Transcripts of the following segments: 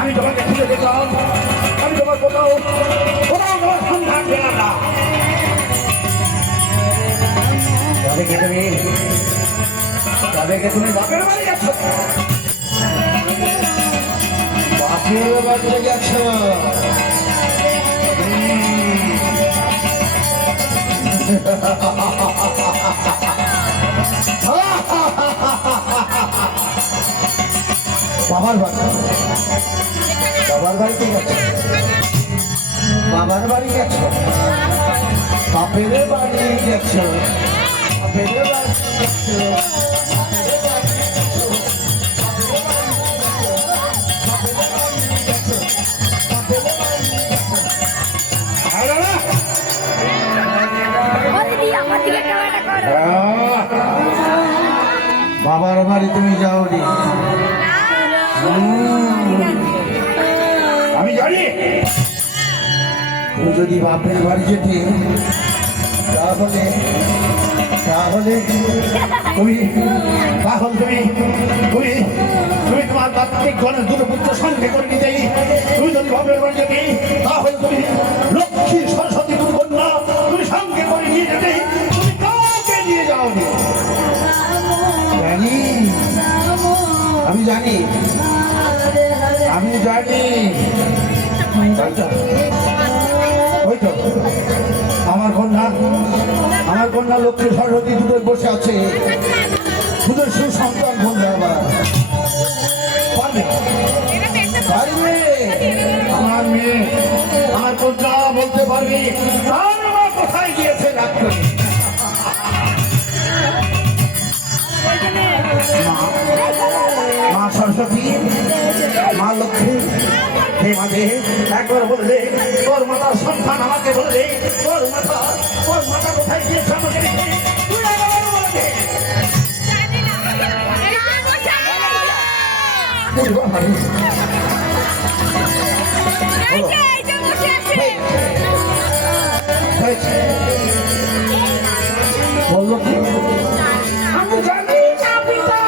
আমি তোমাকে খুঁজে দেখলাম, আমি তোমার কোথাও কোথাও তোমার সন্ধান পেলাম না। তুমি বাপের বাড়ি গেছো? বাপের বাড়ি গেছো? বাবার বাড়ি, বাবার বাড়িতে গেছো? বাবার বাড়ি গেছো? বাপের বাড়ি গেছো? বাপের বাড়ি গেছো? বাবার বাড়ি তুমি যাওনি? আমি জানি তুমি যদি বাপের বাড়ি যেতে তাহলে তাহলে তুমি তুমি তুমি তুমি তোমার বার্ষিক গণেশ দুটো পুত্র সঙ্গে করে নিতে, তুমি যদি বাপের বাড়ি যেতে তাহলে তুমি লক্ষ্মী সরস্বতী দুর্কন্যা তুমি সঙ্গে করে নিয়ে যেতে, তুমি কাউকে নিয়ে যাওনি। জানি, আমি জানি, আমি জানি। ওই তো আমার কন্যা লক্ষ্মী সরস্বতী দুটো বসে আছে, দুটো সুসন্তান কন্যা। আবার পারবে পারবে আমার মেয়ে আমার কন্যা বলতে পারবি তার মা কোথায় গিয়েছে রাত্রে? মা সরস্বতী, মা লক্ষ্মী, হে মাঝে একবার বললে তোর মাতার সন্তান আমাকে বললে তোর মাতা কোথায় গিয়েছে আমাকে তুই একবার বলবে। বললো কি? আমি জানি না পিতা।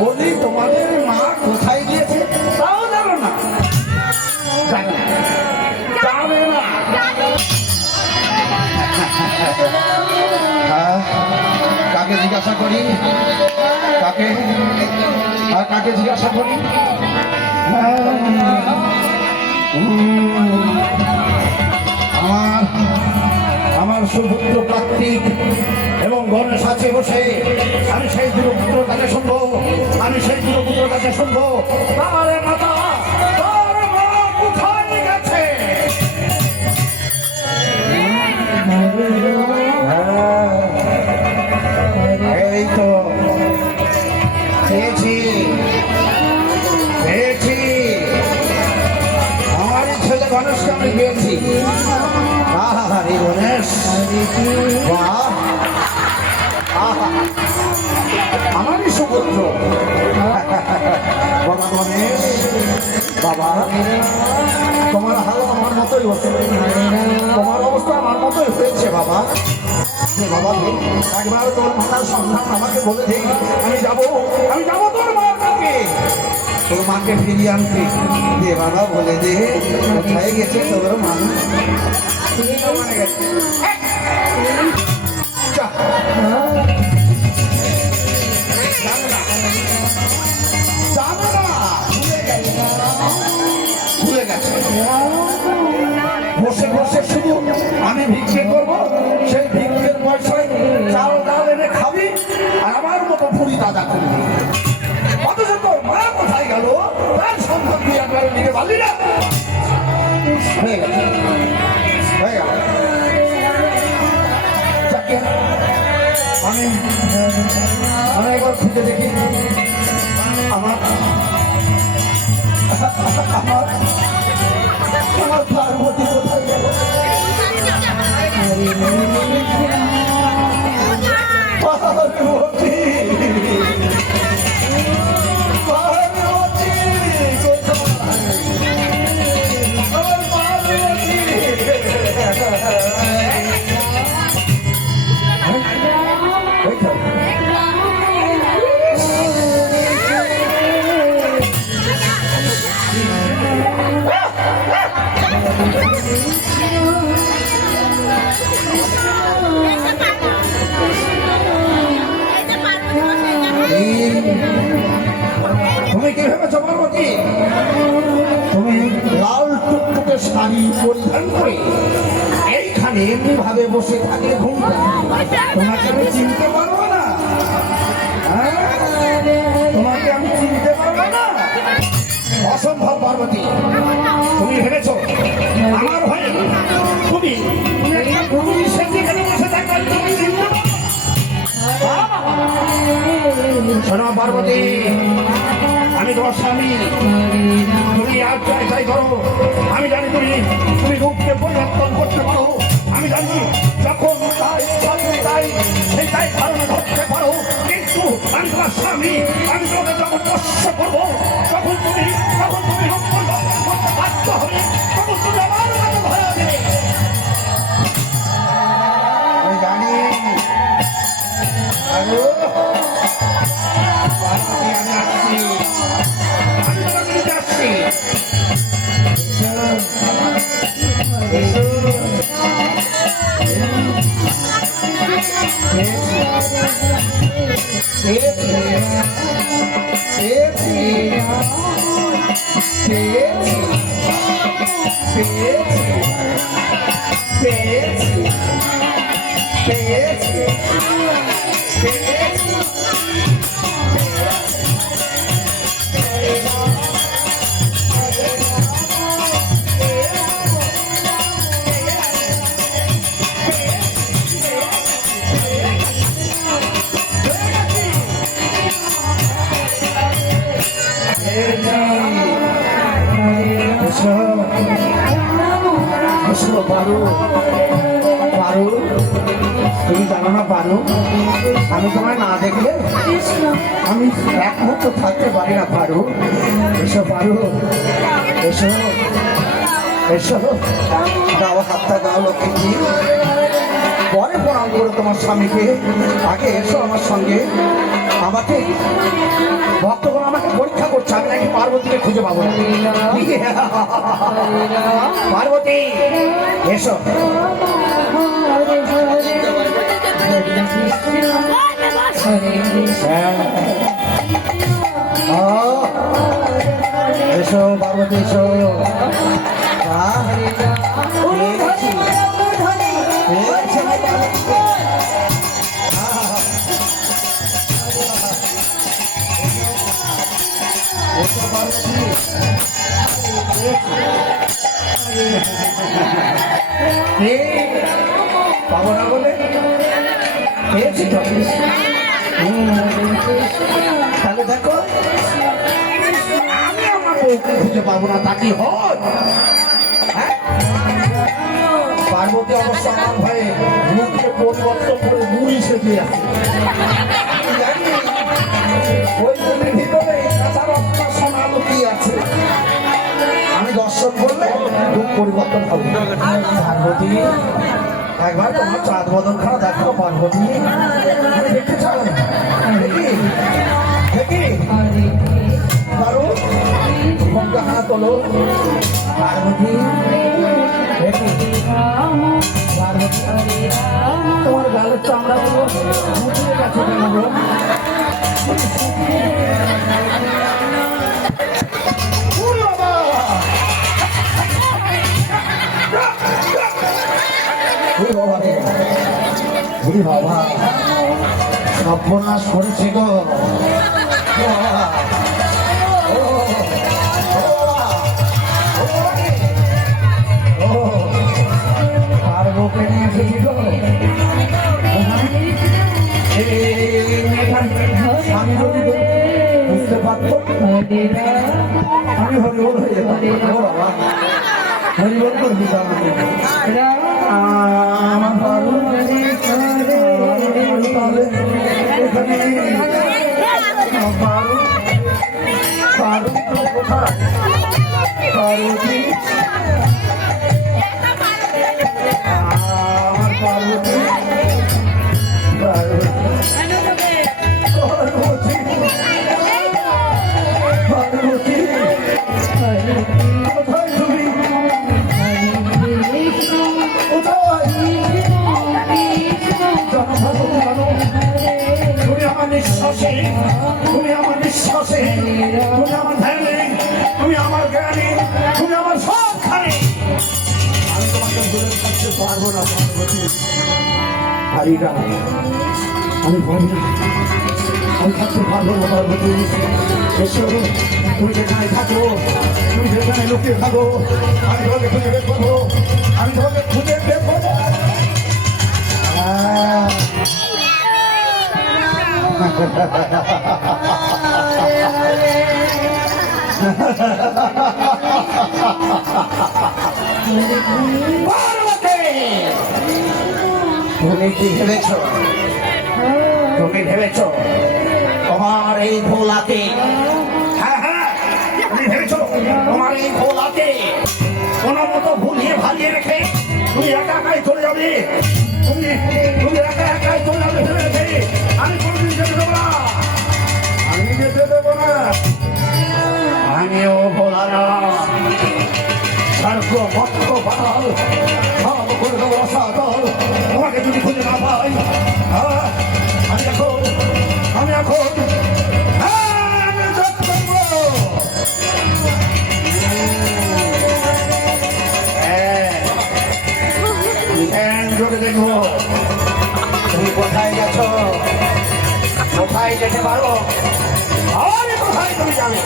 বলি তোমাদের মা কোথায় গিয়েছে তাও জানো না? যাবে না কাকে জিজ্ঞাসা করি? কাকে জিজ্ঞাসা করি? আমার সুপুত্র কার্তিক এবং গণেশ আছে বসে, আমি সেই দুটো পুত্র কাছে শুনবো, আমি সেই দুটো পুত্র কাছে শুনবো তাহলে মাতা তোর মা কোথায় গেছে। এই তো পেয়েছি, আমারই ছেলে গণেশকে আমি পেয়েছি। আরে গণেশ, আমারই সুপুত্র। বাবা গণেশ, বাবা তোমার হাল আমার মতোই হচ্ছে, তোমার অবস্থা আমার মতোই হয়েছে বাবা। বাবা একবার তোর মাতার সন্ধান আমাকে বলে দিই, আমি যাবো তোর মার কাছে, তোর মাকে ফিরিয়ে আনতে। দে বাবা, বলে দে কোথায় গেছে তোর মা। ভুলে গেছে বসে বসে শুধু আমি ভিক্ষে করবো, সেই ভিক্ষের পয়সায় চাল ডাল এনে খাবি আর আমার মতো পুরি তাজা করবি। অথচ তোর মা কোথায় গেল তার সন্ধান দিয়ে একবার নিতে পারলি না। হয়ে গেছে, হয়ে গেল। আমি একবার খুঁজে দেখি আমার পার্বতী কোথায় গেল। পার্বতী তুমি কি ভেবেছো পার্বতী? তুমি লাল টুকটুকে শাড়ি পরিধান করে এইখানে এমনি ভাবে বসে থাকলে ঘুমটা তোমাকে আমি চিনতে পারবো না? হ্যাঁ? তোমাকে আমি চিনতে পারবো না? অসম্ভব পার্বতী। তুমি ভেবেছো আমার ভয়ে তুমি তুমি সেখানে বসে থাকবে তুমি চিনতে পারবে না? শোনো পার্বতী, আমি তোমার স্বামী। তুমি আর চাই করো, আমি জানি তুমি তুমি রূপকে পরিবর্তন করতে পারো। আমি জানি যখন তাই তাই সেটাই ধারণা ধরতে পারো, কিন্তু আমি তোমার স্বামী। আমি তোমাকে যখন স্পর্শ করবো তখন তুমি রূপ পরিবর্তন করতে বাধ্য হবে, তখন তুমি আমার কাছে ভয় হবে। আমি জানি আমি আসছি, আমি তোমাকে নিতে আসছি। তুমি জানো না পারু, আমি তোমায় না দেখলে আমি এক মুহূর্ত থাকতে পারি না পারু। এসো পারু, এসো এসো, দাও হাতটা দাও লক্ষ্মী। পরে প্রণাম করো তোমার স্বামীকে, আগে এসো আমার সঙ্গে। আমাকে ভক্তগণ আমাকে পরীক্ষা করছে, আমি নাকি পার্বতীকে খুঁজে পাবো না। পার্বতী এসো। এসো পার্বতী এসো। পাবো না বলে পেয়েছি তো। তাহলে দেখো আমি আমার বউকে খুঁজে পাবো না, তা কি হয়? হ্যাঁ? পার্বতী অবশ্য আমার ভয়ে মুখে পরিবর্তন করে মুড়ি সেজে আছে। ওই মুড়ির ভিতরে কাঁচা রক্ত সোনা লুকিয়ে আছে। আমি দর্শন করলে রূপ পরিবর্তন হবে। পার্বতী একবার তোমার চাঁদ বদল খানা দেখো পার্বতী, আমি দেখতে চাও দেখি দেখি পারো মনটা হাত তোলো পার্বতী দেখি পার্বতী। তোমার গালের চামড়া গুলো মুছিয়ে গেছে কেন গো? বাবা সর্বনাশ করেছে গো। আর বউকে নিয়ে এসেছি গো। আমি যদি বুঝতে পারতো আমি হরিবল হয়ে যেতাম বাবা, হরিবল করে দিতাম আমার বাবু। তাহলে এখানে পার্বতী কোথায়? পার্বতী আমার পার্বতী পার্বতী পার্বতী কোথায় তুমি? কোথায়? তুমি আমার নিঃশ্বাসে, তুমি আমার বিশ্বাসে, তুমি আমার ধ্যানে, তুমি আমার জ্ঞানে, তুমি আমার সবখানে। আমি তোমাকে দূরে থাকতে পারবো না পার্বতী। পারি না, আমি পারি না, আমি থাকতে পারবো না পার্বতী। এসো, তুমি যেখানে থাকো, তুমি যেখানে লুকিয়ে থাকো, আমি তোমাকে খুঁজে বের করবো, আমি তোমাকে খুঁজে বের করবো। পার্বতী, তুমি কি ভেবেছ? তুমি ভেবেছ তোমার এই ভোলাকে, হ্যাঁ হ্যাঁ, তুমি ভেবেছো তোমার এই ভোলাকে কোনো মতো ভুলিয়ে ভালিয়ে রেখে তুমি একা একাই চলে যাবে, তুমি তুমি একা একাই চলে যাবে ভেবে রেখে আমি কোনোদিন যেতে দেবো না, আমি যেতে দেবো না। আমিও ভোলা না, স্বর্গ মত্ত পাল সব করে দেবো রসাতল। তোমাকে যদি খুঁজে না পাই, আমি এখন আমি এখন আমি যত্ন করবো। যোগে দেখবো তুমি কোথায় গেছো? কোথায় যেতে পারো? আর কোথায় তুমি যাবে?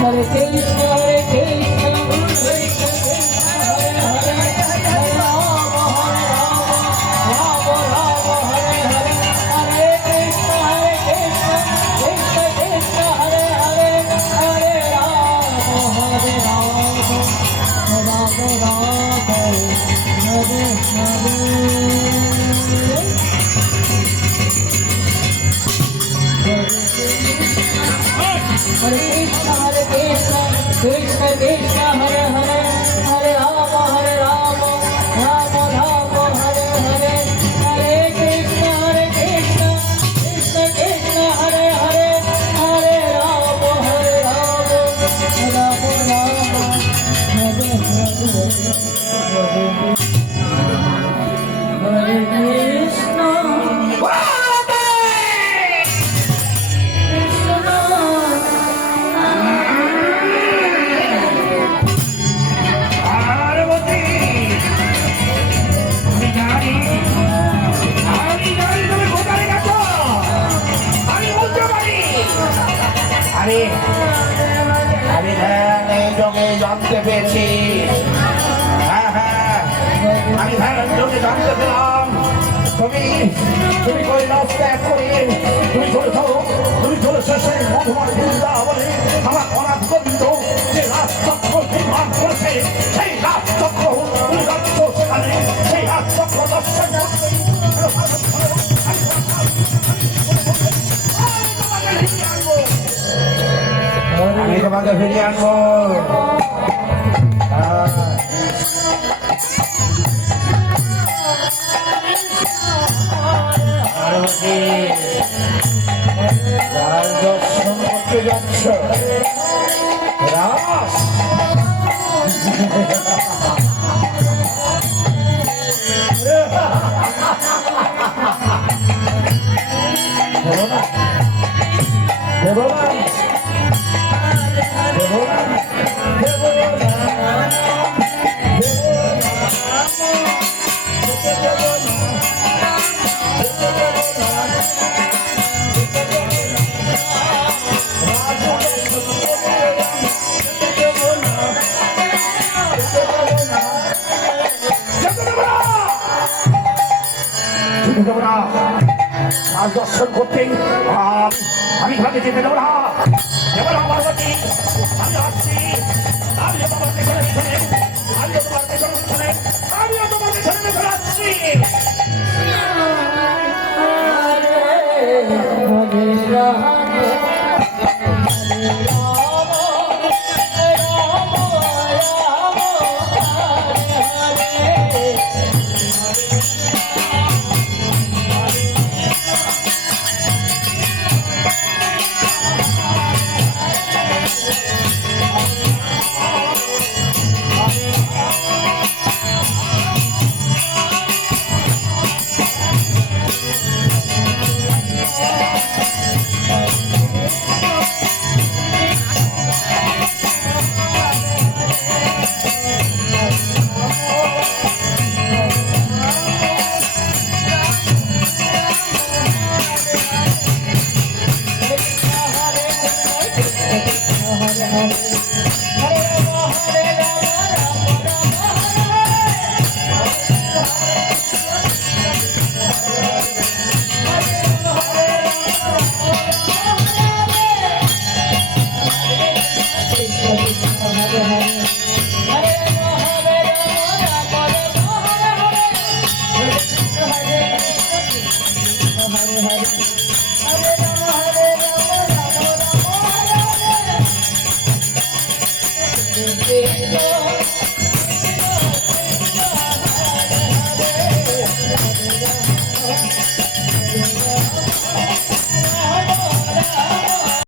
Hare Krishna, Hare Krishna, Krishna Krishna, Hare Hare, Hare Rama, Hare Rama, Rama Rama, Hare Hare, Hare Krishna, Hare Krishna, Krishna Krishna, Hare Hare, Hare Rama, Hare Rama, Rama Rama, Hare Hare Hare Krishna, Krishna Krishna, Hare Hare, Hare Rama, Rama Rama, Hare Hare, Hare Krishna, Krishna Krishna, Hare Hare, Hare Rama, Rama, Hare Krishna. Parvati, আমি জানি তুমি কোথায় গেছো, আমি বলতে পারি। আমি আমি ধ্যানে যোগে জানতে পেরেছি। হ্যাঁ হ্যাঁ, আমি ধ্যান যোগে জানতে পেলাম তুমি তুমি কৈলাস ত্যাগ করে তুমি চলেছো, তুমি চলেছো সেই মধুময় বৃন্দাবনে। আমার অনাথ গোবিন্দ যে রাজচক্র নির্মাণ করেছে, সেই রাজচক্র তুমি যাচ্ছ সেখানে, সেই রাজচক্র দর্শন করতে। আমি তোমাকে ফিরিয়ে আনবো। পার্বতী, রাজ দর্শন করতে যাচ্ছ? রাস দেব না, দেব না, দেব না, দেব না। যেতে দেবো না, রাজ দর্শন করতেই আমি ঘরে যেতে দেবো না, দেবো না।